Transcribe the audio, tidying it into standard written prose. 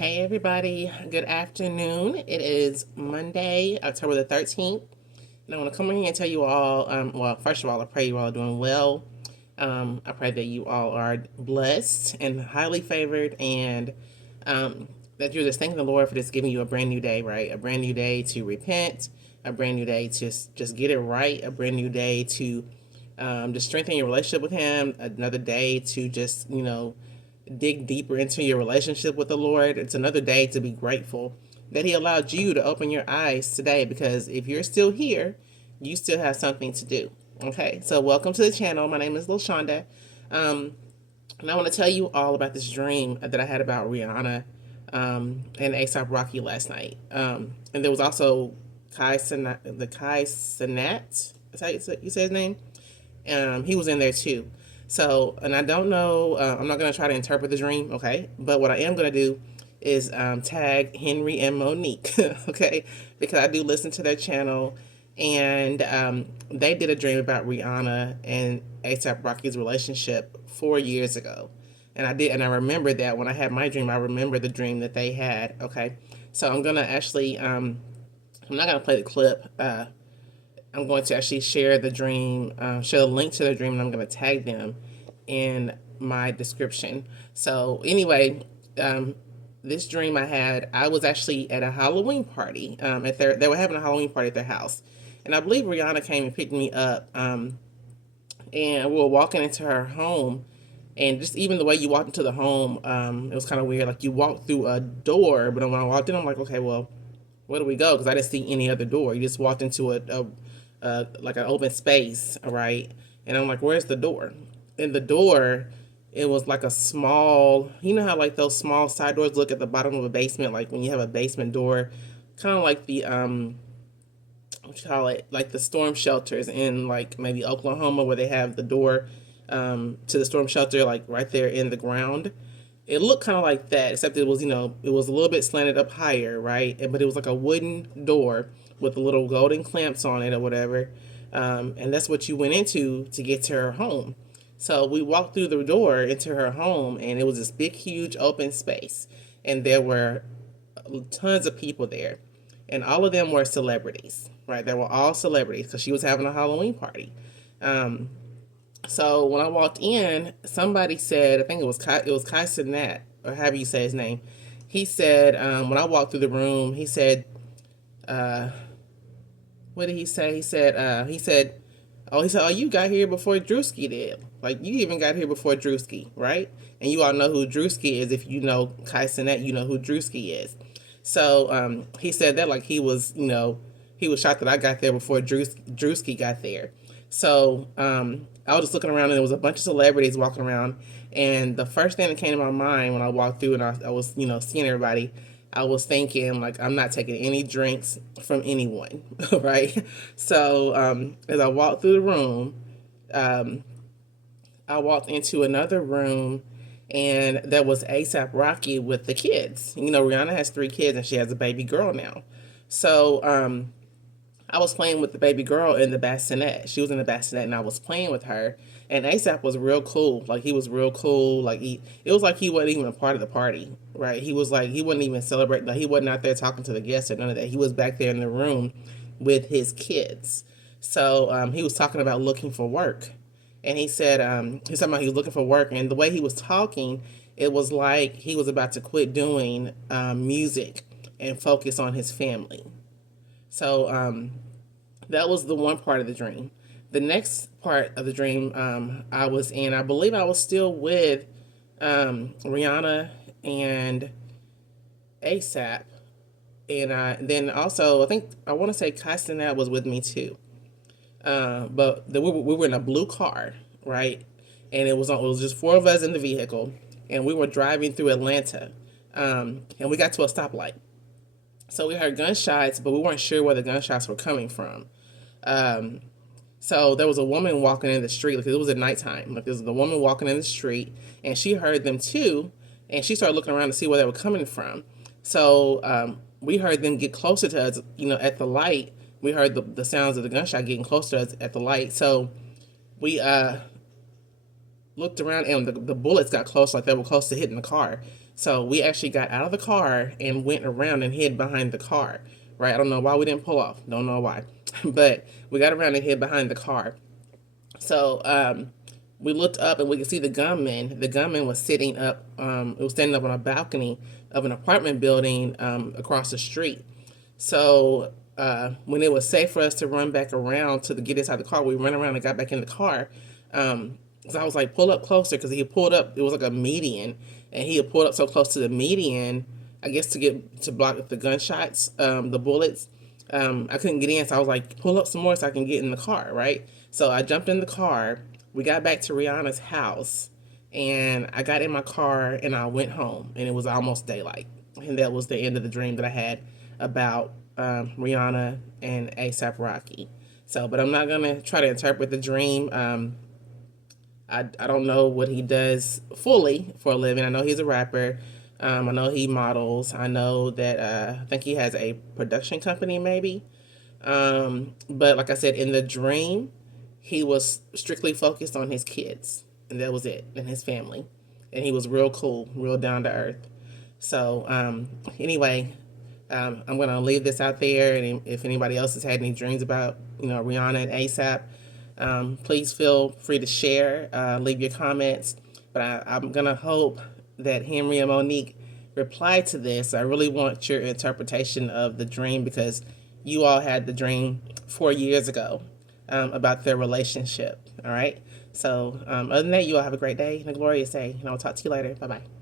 Hey everybody, good afternoon. It is Monday, October the 13th, and I want to come in here and tell you all, well, first of all, I pray you all are doing well. I pray that you all are blessed and highly favored, and that you're just thanking the Lord for just giving you a brand new day, right? A brand new day to repent, a brand new day to just get it right, a brand new day to just strengthen your relationship with Him, another day to just, dig deeper into your relationship with the Lord. It's another day to be grateful that He allowed you to open your eyes today, because if you're still here, you still have something to do. Okay, so welcome to the channel. My name is LaShonda, and I want to tell you all about this dream that I had about Rihanna and ASAP Rocky last night. And there was also Cenat. That's how you say his name. He was in there too. So, and I don't know, I'm not going to try to interpret the dream, okay? But what I am going to do is tag Henry and Monic, okay? Because I do listen to their channel, and they did a dream about Rihanna and ASAP Rocky's relationship 4 years ago. And I remember that when I had my dream, I remember the dream that they had, okay? So I'm going to actually, I'm not going to play the clip. I'm going to actually share the dream, share the link to the dream, and I'm going to tag them in my description. So anyway, this dream I had, I was actually at a Halloween party. They were having a Halloween party at their house, and I believe Rihanna came and picked me up. And we were walking into her home, and just even the way you walked into the home, it was kind of weird. Like you walked through a door, but when I walked in, I'm like, okay, well, where do we go? Because I didn't see any other door. You just walked into like an open space, right? And I'm like, where's the door? And the door, it was like a small, you know how like those small side doors look at the bottom of a basement, like when you have a basement door, kind of like the what you call it, like the storm shelters in like maybe Oklahoma, where they have the door to the storm shelter like right there in the ground. It looked kind of like that, except it was, it was a little bit slanted up higher, right? But it was like a wooden door with the little golden clamps on it or whatever. And that's what you went into to get to her home. So we walked through the door into her home, and it was this big, huge open space. And there were tons of people there. And all of them were celebrities, right? They were all celebrities because she was having a Halloween party. So when I walked in, somebody said, I think it was Kai Cenat, or however you say his name. He said, when I walked through the room, he said, what did he say? Oh, you got here before Drewski did. Like, you even got here before Drewski, right? And you all know who Drewski is. If you know Kai Cenat, you know who Drewski is. So he said that like he was shocked that I got there before Drewski got there. So I was just looking around, and there was a bunch of celebrities walking around. And the first thing that came to my mind when I walked through and I was, seeing everybody, I was thinking, like, I'm not taking any drinks from anyone, right? So as I walked through the room, I walked into another room, and there was ASAP Rocky with the kids. Rihanna has 3 kids, and she has a baby girl now. So I was playing with the baby girl in the bassinet. She was in the bassinet, and I was playing with her. And ASAP was real cool. Like, he was real cool. Like, it was like he wasn't even a part of the party, right? He was like, he wasn't even celebrating. Like, he wasn't out there talking to the guests or none of that. He was back there in the room with his kids. So he was talking about looking for work. And he said, he was talking about he was looking for work. And the way he was talking, it was like he was about to quit doing music and focus on his family. So that was the one part of the dream. The next part of the dream I was in, I believe I was still with Rihanna and ASAP. And then also, I want to say Kai Cenat was with me too. But we were in a blue car, right? And it was just 4 of us in the vehicle. And we were driving through Atlanta. And we got to a stoplight. So we heard gunshots, but we weren't sure where the gunshots were coming from. So there was a woman walking in the street, because it was at nighttime. Like, there was a woman walking in the street, and she heard them too, and she started looking around to see where they were coming from. So we heard them get closer to us, at the light. We heard the sounds of the gunshot getting closer to us at the light. So we looked around, and the bullets got close, like they were close to hitting the car. So we actually got out of the car and went around and hid behind the car, right? I don't know why we didn't pull off. Don't know why. But we got around and hid behind the car. So we looked up and we could see the gunman. The gunman was sitting up. It was standing up on a balcony of an apartment building across the street. So when it was safe for us to run back around to get inside the car, we ran around and got back in the car. So I was like, pull up closer, because he had pulled up. It was like a median, and he had pulled up so close to the median, I guess to block the gunshots, the bullets. I couldn't get in, so I was like, pull up some more so I can get in the car, right? So I jumped in the car. We got back to Rihanna's house, and I got in my car and I went home, and it was almost daylight, and that was the end of the dream that I had about Rihanna and ASAP Rocky. So, but I'm not gonna try to interpret the dream. I don't know what he does fully for a living. I know he's a rapper. I know he models. I know that I think he has a production company, maybe. But like I said, in the dream, he was strictly focused on his kids, and that was it, and his family. And he was real cool, real down to earth. So anyway, I'm gonna leave this out there, and if anybody else has had any dreams about Rihanna and ASAP, please feel free to share, leave your comments. But I'm gonna hope that Henry and Monique reply to this. I really want your interpretation of the dream, because you all had the dream 4 years ago about their relationship. All right. So other than that, you all have a great day and a glorious day, and I'll talk to you later. Bye bye.